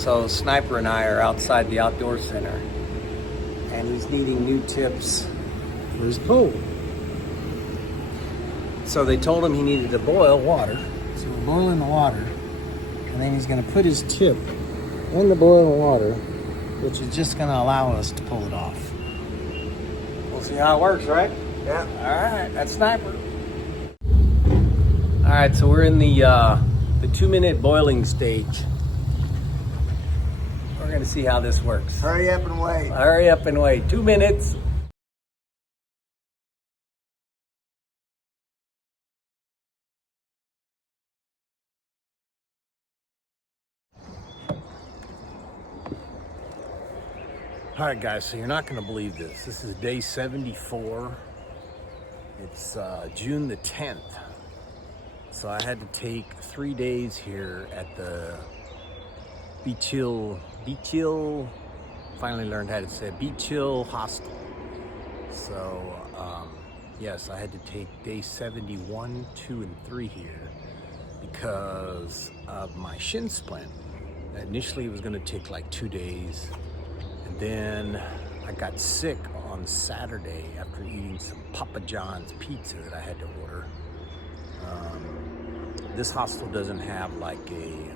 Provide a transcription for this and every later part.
So Sniper and I are outside the outdoor center, and he's needing new tips for his pole. So they told him he needed to boil water. So we're boiling the water, and then he's gonna put his tip in the boiling water, which is just gonna allow us to pull it off. We'll see how it works, right? Yeah. All right, that's Sniper. All right, so we're in the 2-minute boiling stage. We're gonna see how this works. Hurry up and wait. Hurry up and wait. 2 minutes. All right, guys, so you're not gonna believe this. This is day 74. It's June the 10th. So I had to take 3 days here at the BeeCh Hill, finally learned how to say it, BeeCh Hill Hostel. So, yes, I had to take day 71, 2, and 3 here because of my shin splint. Initially, it was gonna take like 2 days. And then I got sick on Saturday after eating some Papa John's pizza that I had to order. This hostel doesn't have like a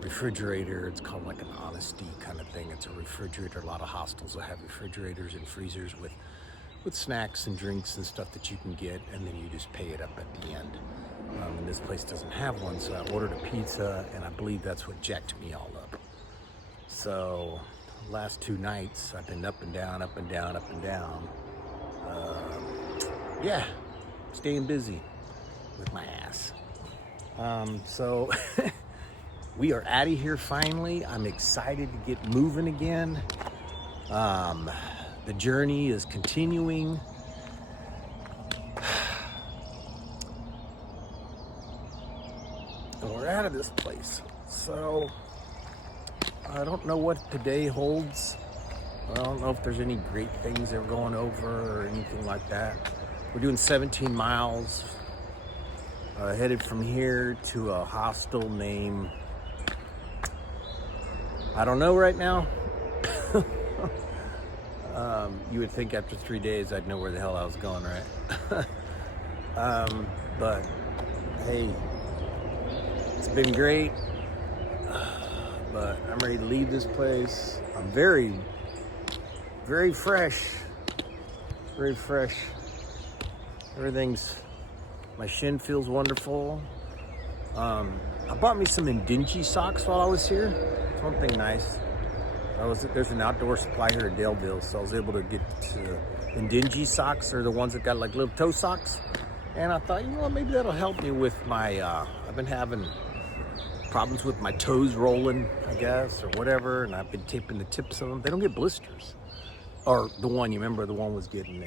refrigerator. It's called like an honesty kind of thing. It's a refrigerator. A lot of hostels will have refrigerators and freezers with snacks and drinks and stuff that you can get, and then you just pay it up at the end. And this place doesn't have one, so I ordered a pizza, and I believe that's what jacked me all up. So last 2 nights I've been up and down, up and down, up and down. Yeah, staying busy with my ass. So we are out of here finally. I'm excited to get moving again. The journey is continuing. And we're out of this place. So I don't know what today holds. I don't know if there's any great things that we're going over or anything like that. We're doing 17 miles. Headed from here to a hostel named, I don't know right now. You would think after 3 days I'd know where the hell I was going, right? But hey, it's been great. But I'm ready to leave this place. I'm very, very fresh. Very fresh. My shin feels wonderful. I bought me some Indingy socks while I was here. It's one thing nice. There's an outdoor supply here in Daleville, so I was able to get Indingy socks. They're the ones that got like little toe socks. And I thought, you know what, maybe that'll help me with my, I've been having problems with my toes rolling, I guess, or whatever, and I've been taping the tips of them. They don't get blisters. Or the one, you remember, the one was getting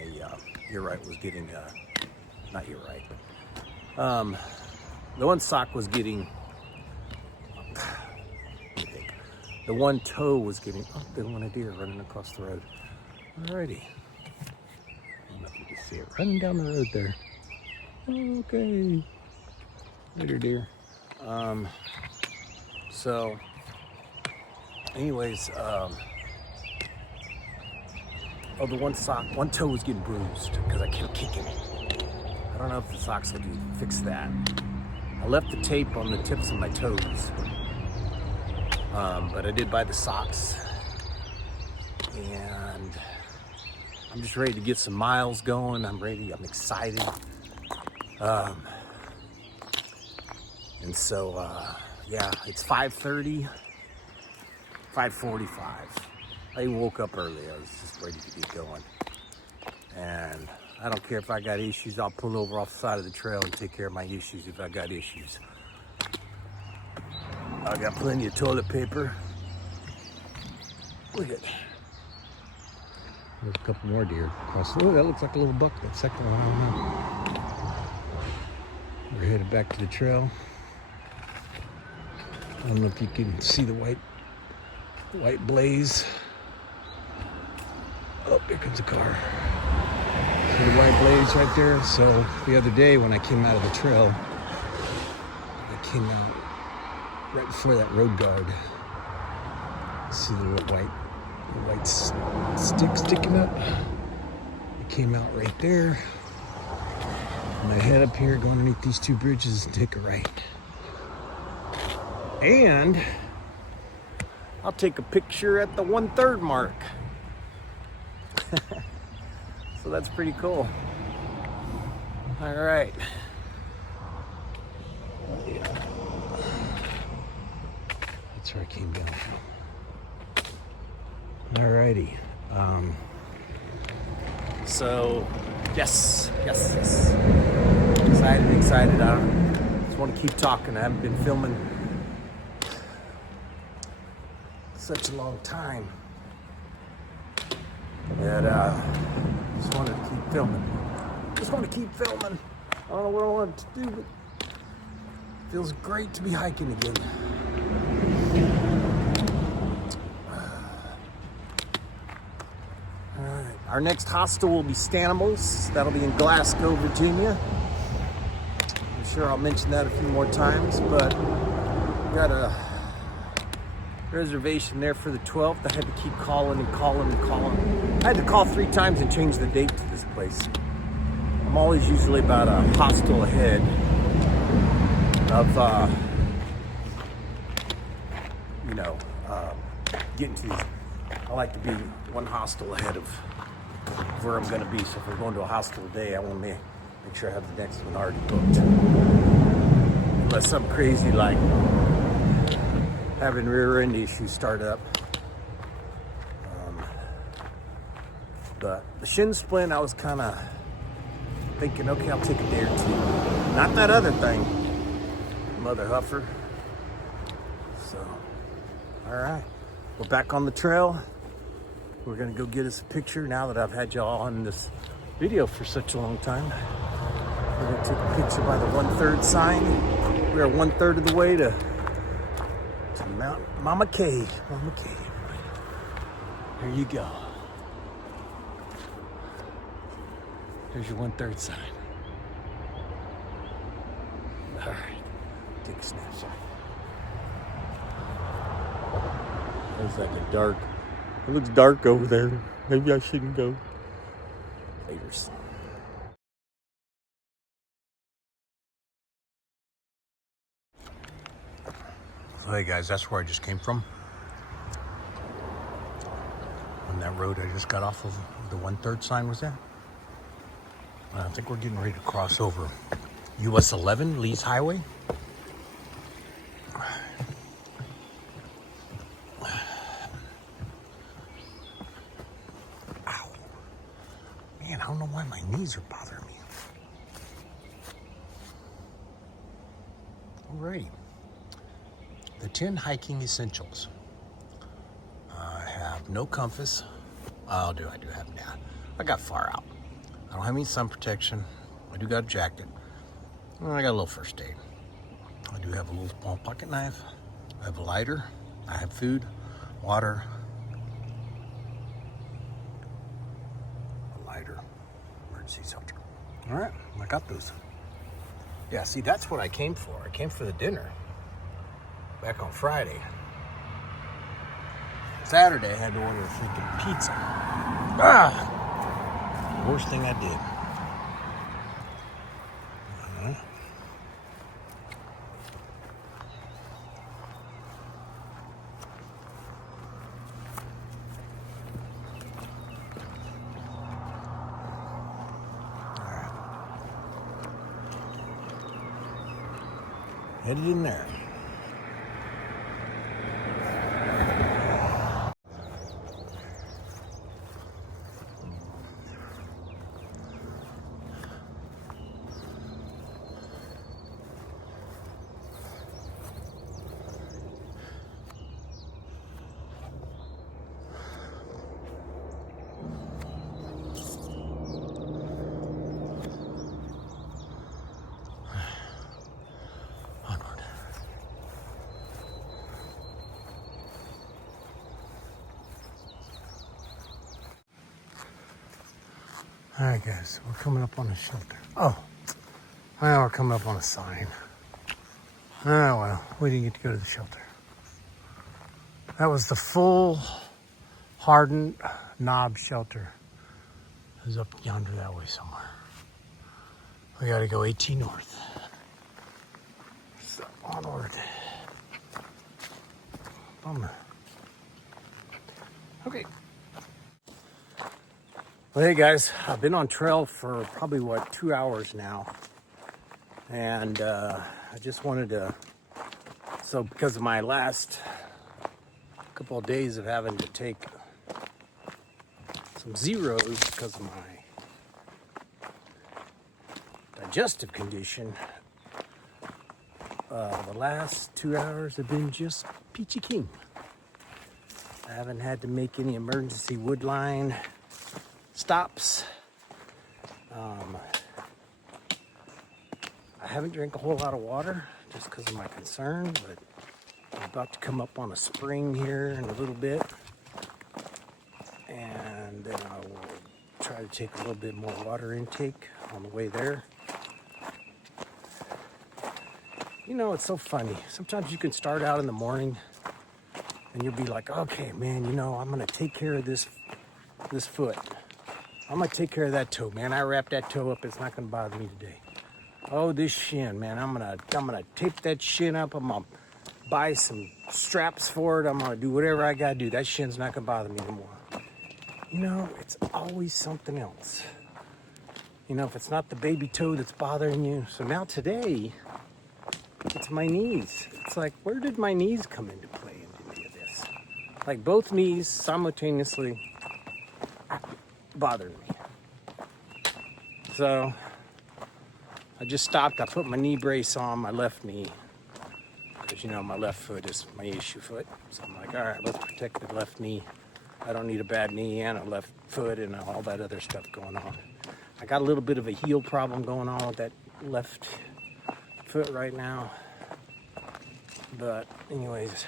the one sock was getting, the one toe was getting, oh, they don't want a deer running across the road. Alrighty. I don't know if you can see it running down the road there. Okay. Later, deer. So, anyways, the one toe was getting bruised because I kept kicking it. I don't know if the socks will fix that. I left the tape on the tips of my toes, but I did buy the socks, and I'm just ready to get some miles going. I'm excited. And so, yeah, it's 5:30, 5:45. I woke up early. I was just ready to get going. And I don't care if I got issues. I'll pull over off the side of the trail and take care of my issues if I got issues. I got plenty of toilet paper. Look at, there's a couple more deer across. Oh, that looks like a little buck. That second one, I don't know. We're headed back to the trail. I don't know if you can see the white blaze. Oh, here comes a car. See the white blaze right there? So the other day when I came out of the trail, I came out right before that road guard. See the little white stick sticking up. It came out right there. I'm gonna head up here, go underneath these two bridges and take a right. And I'll take a picture at the 1/3 mark. So that's pretty cool. All right. Yeah. That's where I came down from. All righty. So, yes. Excited. I just want to keep talking. I haven't been filming such a long time that just wanted to keep filming. I don't know what I want to do, but it feels great to be hiking again. All right, our next hostel will be Stanimals. That'll be in Glasgow, Virginia. I'm sure I'll mention that a few more times, but got a reservation there for the 12th. I had to keep calling. I had to call 3 times and change the date to this place. I'm always usually about a hostel ahead of, getting to these. I like to be one hostel ahead of where I'm going to be. So if we're going to a hostel today, I want to make sure I have the next one already booked. Unless something crazy like having rear end issues start up. But the shin splint, I was kind of thinking, okay, I'll take a day or 2. Not that other thing, mother huffer. So, all right, we're back on the trail. We're gonna go get us a picture now that I've had y'all on this video for such a long time. We're gonna take a picture by the 1/3 sign. We are 1/3 of the way to Mount Mama Cave. There you go. There's your 1/3 sign. All right, take a snapshot. There's like a dark, it looks dark over there. Maybe I shouldn't go. Laters. So hey guys, that's where I just came from. On that road I just got off of, the 1/3 sign was there. I think we're getting ready to cross over US 11, Lee's Highway. Ow. Man, I don't know why my knees are bothering me. Alrighty. The 10 hiking essentials. I have no compass. I do have that. I got far out. I don't have any sun protection. I do got a jacket. And I got a little first aid. I do have a little small pocket knife. I have a lighter. I have food, water, a lighter, emergency shelter. All right, I got those. Yeah, see, that's what I came for. I came for the dinner back on Friday. Saturday, I had to order a freaking pizza. Worst thing I did. Headed in there. All right, guys, we're coming up on a shelter. Oh, now we're coming up on a sign. Oh, well, we didn't get to go to the shelter. That was the full hardened knob shelter. It was up yonder that way somewhere. We gotta go 18 north. So onward. Bummer. Okay. Well, hey guys, I've been on trail for probably 2 hours now. And I just wanted to, so because of my last couple of days of having to take some zeros because of my digestive condition, the last 2 hours have been just peachy keen. I haven't had to make any emergency wood line stops. I haven't drank a whole lot of water just because of my concern, but I'm about to come up on a spring here in a little bit, and then I will try to take a little bit more water intake on the way there. You know, it's so funny. Sometimes you can start out in the morning and you'll be like, okay, man, you know, I'm going to take care of this foot. I'm going to take care of that toe, man. I wrapped that toe up. It's not going to bother me today. Oh, this shin, man. I'm gonna tape that shin up. I'm gonna buy some straps for it. I'm gonna do whatever I gotta do. That shin's not gonna bother me anymore. You know, it's always something else. You know, if it's not the baby toe that's bothering you. So now today, it's my knees. It's like, where did my knees come into play into any of this? Like both knees simultaneously bothered me. So I just stopped. I put my knee brace on my left knee because, you know, my left foot is my issue foot. So I'm like, all right, let's protect the left knee. I don't need a bad knee and a left foot and all that other stuff going on. I got a little bit of a heel problem going on with that left foot right now. But anyways,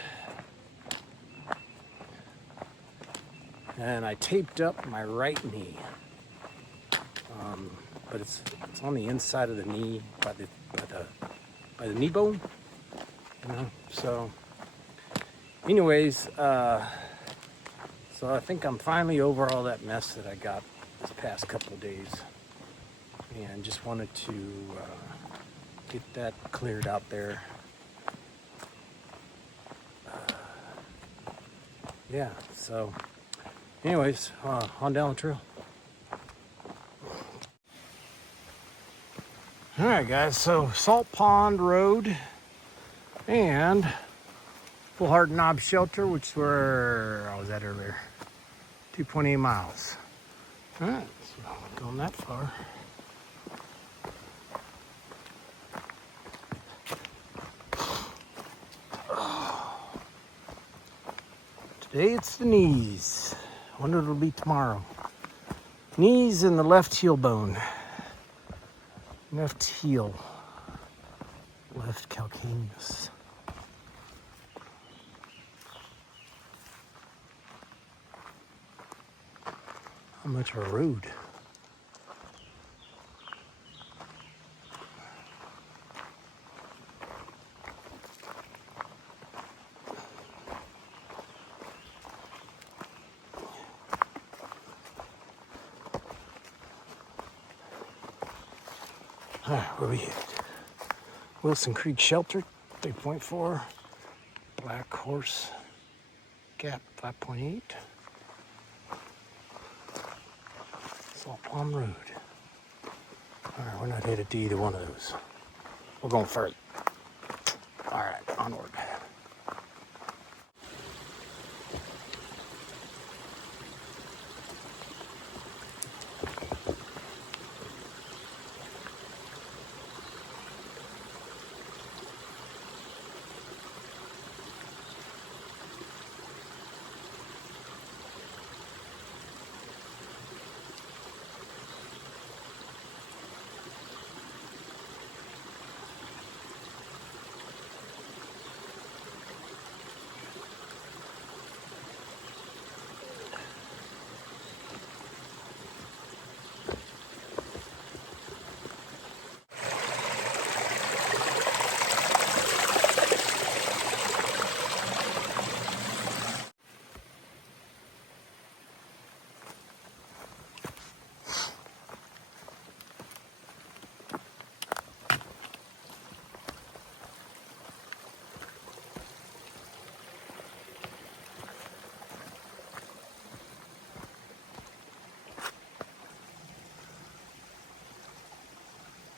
and I taped up my right knee. But it's on the inside of the knee by the knee bone, you know. So, anyways, so I think I'm finally over all that mess that I got this past couple of days, and just wanted to get that cleared out there. Yeah. So, anyways, on down the trail. All right, guys, so Salt Pond Road and Full Heart Knob Shelter, which were, I was at earlier, 2.8 miles. All right, so I'm not going that far. Today it's the knees. I wonder what it'll be tomorrow. Knees and the left heel bone. Left heel, left calcaneus. How much of a road? All right, where we headed? Wilson Creek Shelter, 3.4. Black Horse Gap, 5.8. Salt Palm Road. All right, we're not headed to either one of those. We're going further. All right, onward.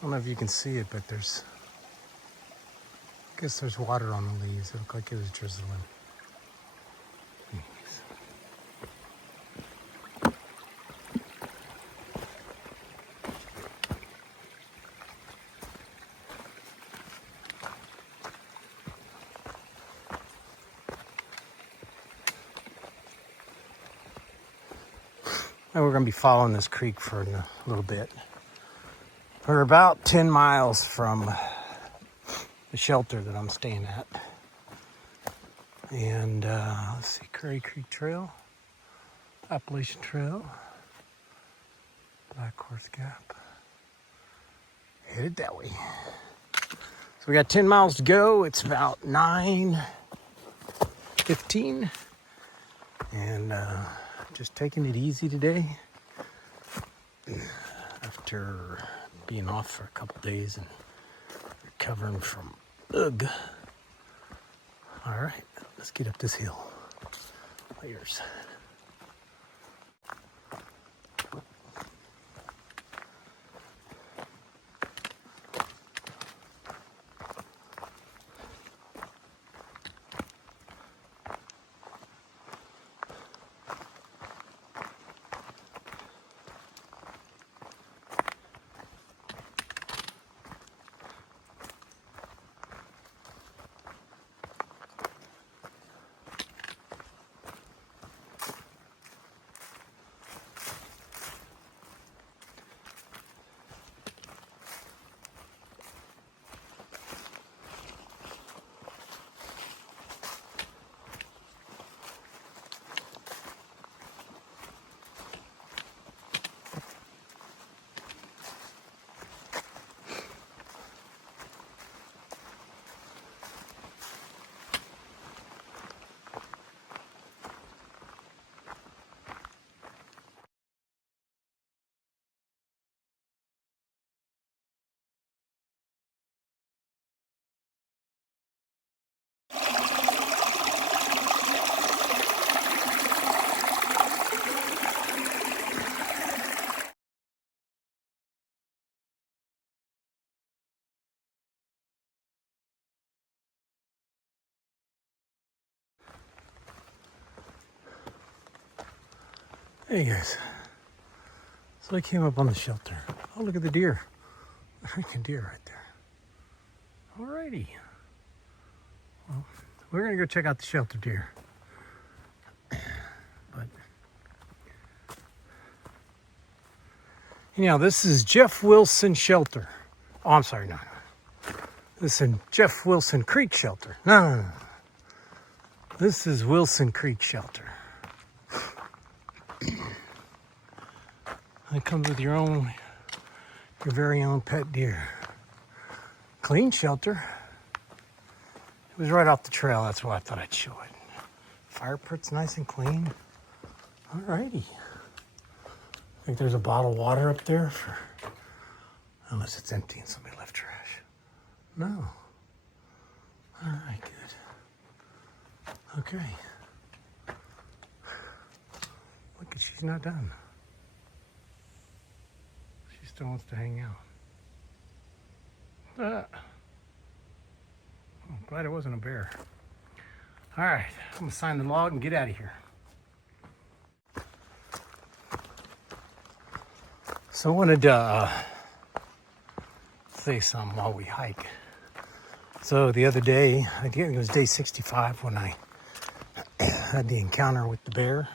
I don't know if you can see it, but there's, I guess there's water on the leaves. It looked like it was drizzling. And we're going to be following this creek for a little bit. We're about 10 miles from the shelter that I'm staying at. And let's see, Curry Creek Trail, Appalachian Trail, Black Horse Gap. Headed that way. So we got 10 miles to go. It's about 9:15. And just taking it easy today after being off for a couple days and recovering from ugh. All right, let's get up this hill. Layers. Hey guys, so I came up on the shelter. Oh, look at the deer. Freaking deer right there. Alrighty. Well, we're gonna go check out the shelter deer. But, you know, this is Jeff Wilson Shelter. Oh, I'm sorry, no. This is Jeff Wilson Creek Shelter. No. This is Wilson Creek Shelter. It comes with your very own pet deer. Clean shelter. It was right off the trail, that's why I thought I'd show it. Fire pit's nice and clean. Alrighty. I think there's a bottle of water up there for, unless it's empty and somebody left trash. No. Alright, good. Okay. Look, she's not done. She still wants to hang out. I'm glad it wasn't a bear. All right, I'm gonna sign the log and get out of here. So I wanted to say something while we hike. So the other day, I think it was day 65 when I had the encounter with the bear.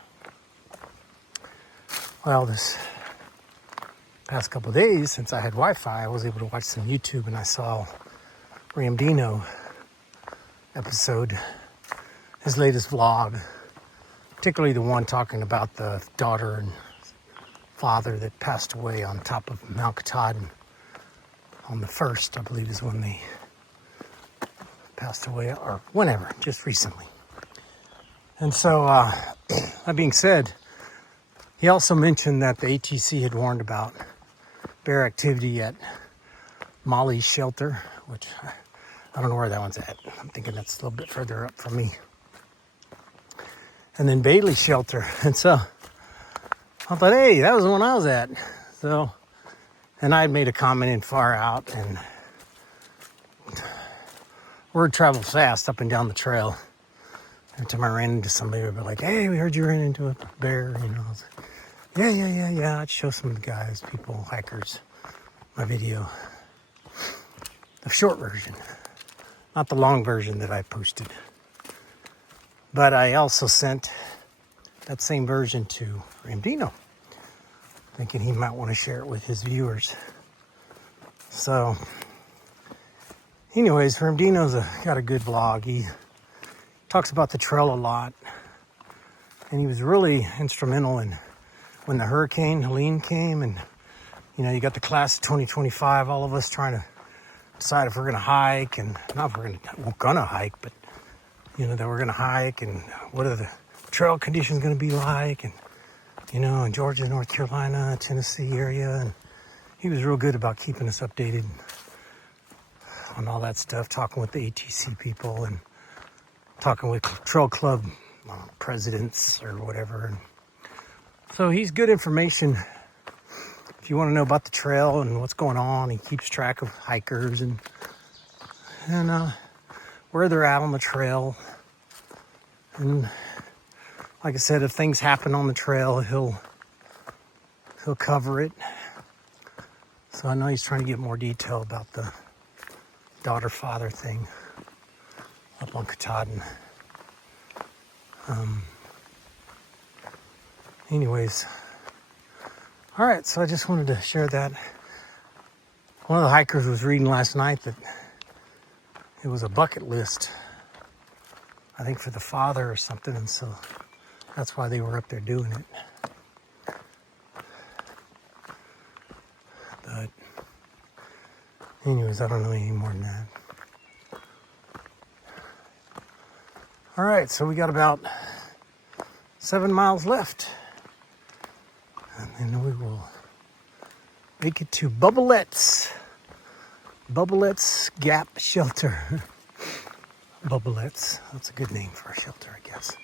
Well, this past couple of days, since I had Wi-Fi, I was able to watch some YouTube, and I saw Ramdino episode, his latest vlog, particularly the one talking about the daughter and father that passed away on top of Mount Katahdin on the 1st, I believe is when they passed away, or whenever, just recently. And so, that being said, he also mentioned that the ATC had warned about bear activity at Molly's shelter, which I don't know where that one's at. I'm thinking that's a little bit further up from me. And then Bailey's shelter. And so I thought, hey, that was the one I was at. So And I had made a comment in Far Out, and word traveled fast up and down the trail. Every time I ran into somebody, they'd be like, "Hey, we heard you ran into a bear," you know. I was like, yeah. I'd show some of the guys, people, hikers, my video. The short version, not the long version that I posted. But I also sent that same version to Ramdino, thinking he might want to share it with his viewers. So, anyways, Ramdino's got a good vlog. He talks about the trail a lot, and he was really instrumental in when the Hurricane Helene came, and you know, you got the class of 2025, all of us trying to decide if we're gonna hike, and not if we're gonna hike, but you know, that we're gonna hike, and what are the trail conditions gonna be like, and you know, in Georgia, North Carolina, Tennessee area, and he was real good about keeping us updated on all that stuff, talking with the ATC people and talking with trail club presidents or whatever. And so he's good information if you want to know about the trail and what's going on. He keeps track of hikers and where they're at on the trail. And like I said, if things happen on the trail, he'll cover it. So I know he's trying to get more detail about the daughter-father thing up on Katahdin. Anyways, all right, so I just wanted to share that. One of the hikers was reading last night that it was a bucket list, I think for the father or something, and so that's why they were up there doing it. But anyways, I don't know any more than that. All right, so we got about 7 miles left, and then we will make it to Bubblettes Gap Shelter. Bubblettes, that's a good name for a shelter, I guess.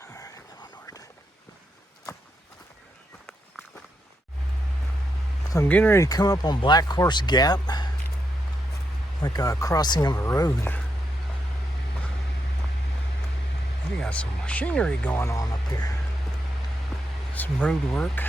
All right, onward. So I'm getting ready to come up on Black Horse Gap, like a crossing of a road. We got some machinery going on up here. Some road work.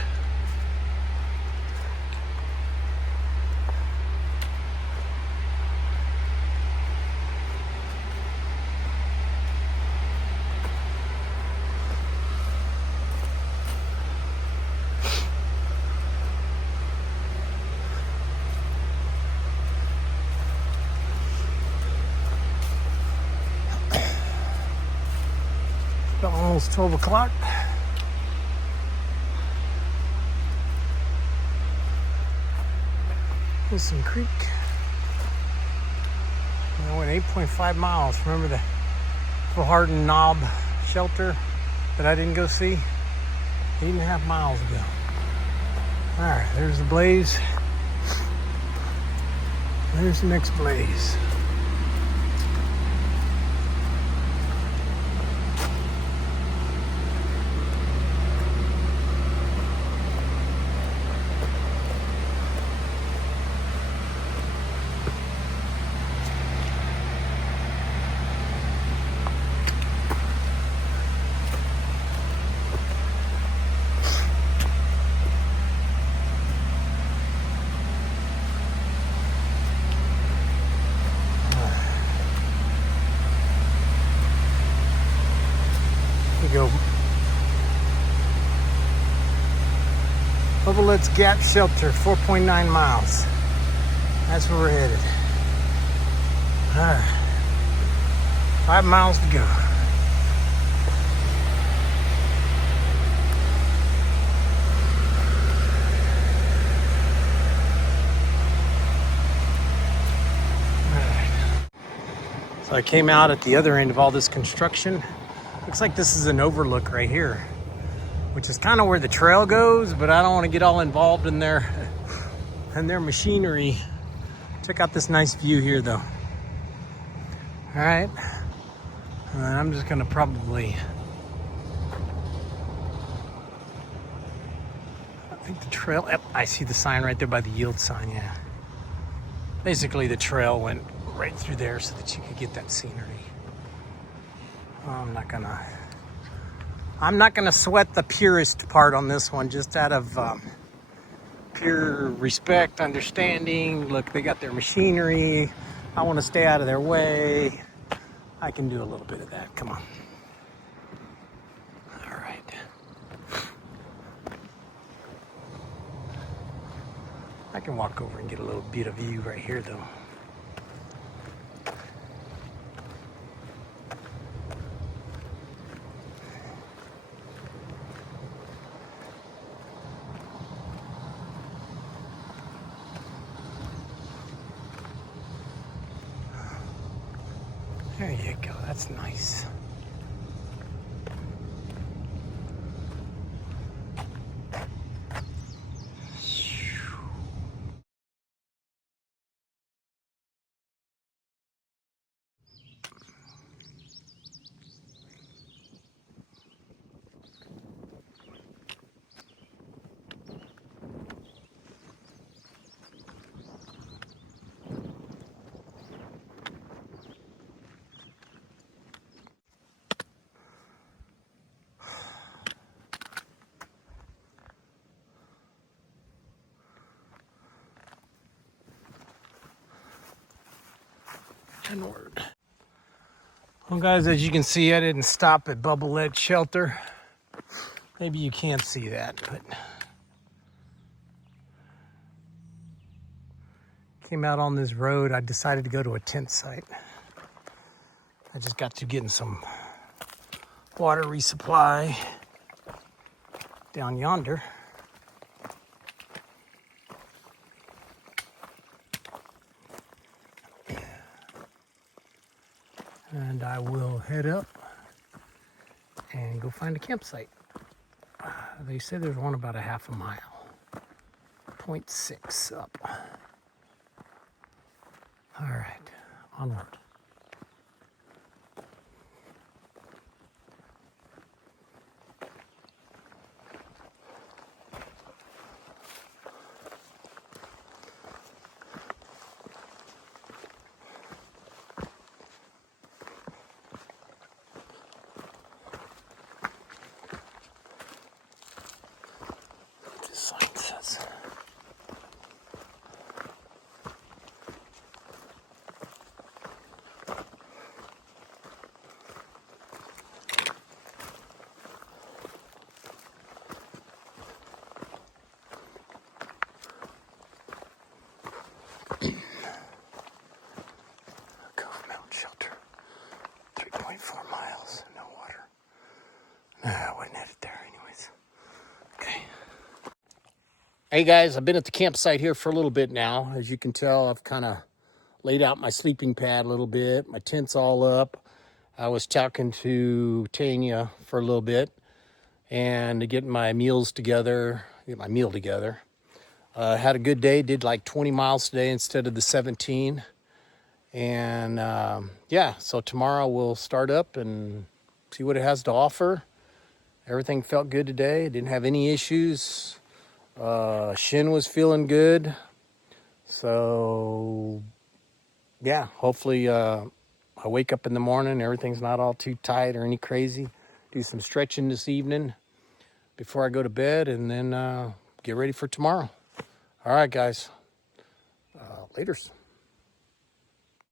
Almost 12 o'clock. Wilson Creek. I went 8.5 miles. Remember the Hardin Knob shelter that I didn't go see? 8.5 miles ago. All right, there's the blaze. There's the next blaze. Go. Bubblettes Gap Shelter, 4.9 miles. That's where we're headed. All right. 5 miles to go. All right. So I came out at the other end of all this construction. Looks like this is an overlook right here, which is kind of where the trail goes, but I don't want to get all involved in their machinery. Check out this nice view here though. All right, I'm just gonna probably trail. Yep, I see the sign right there by the yield sign, yeah. Basically, the trail went right through there so that you could get that scenery. I'm not gonna sweat the purist part on this one, just out of pure respect, understanding. Look, they got their machinery. I want to stay out of their way. I can do a little bit of that. Come on. All right. I can walk over and get a little bit of view right here, though. There you go. That's nice. Inward. Well, guys, as you can see, I didn't stop at Bubble Ledge Shelter. Maybe you can't see that, but came out on this road. I decided to go to a tent site. I just got to getting some water resupply down yonder. And I will head up and go find a campsite. They said there's one about a half a mile, 0.6 up. All right, onward. Shelter, 3.4 miles, no water. I wouldn't head it there anyways. Okay. Hey guys, I've been at the campsite here for a little bit now. As you can tell, I've kind of laid out my sleeping pad a little bit. My tent's all up. I was talking to Tanya for a little bit and to get my meals together, get my meal together. Had a good day, did like 20 miles today instead of the 17. And yeah, so tomorrow we'll start up and see what it has to offer. Everything felt good today. Didn't have any issues. Shin was feeling good. So yeah, hopefully I wake up in the morning, everything's not all too tight or any crazy. Do some stretching this evening before I go to bed, and then get ready for tomorrow. All right, guys. Laters.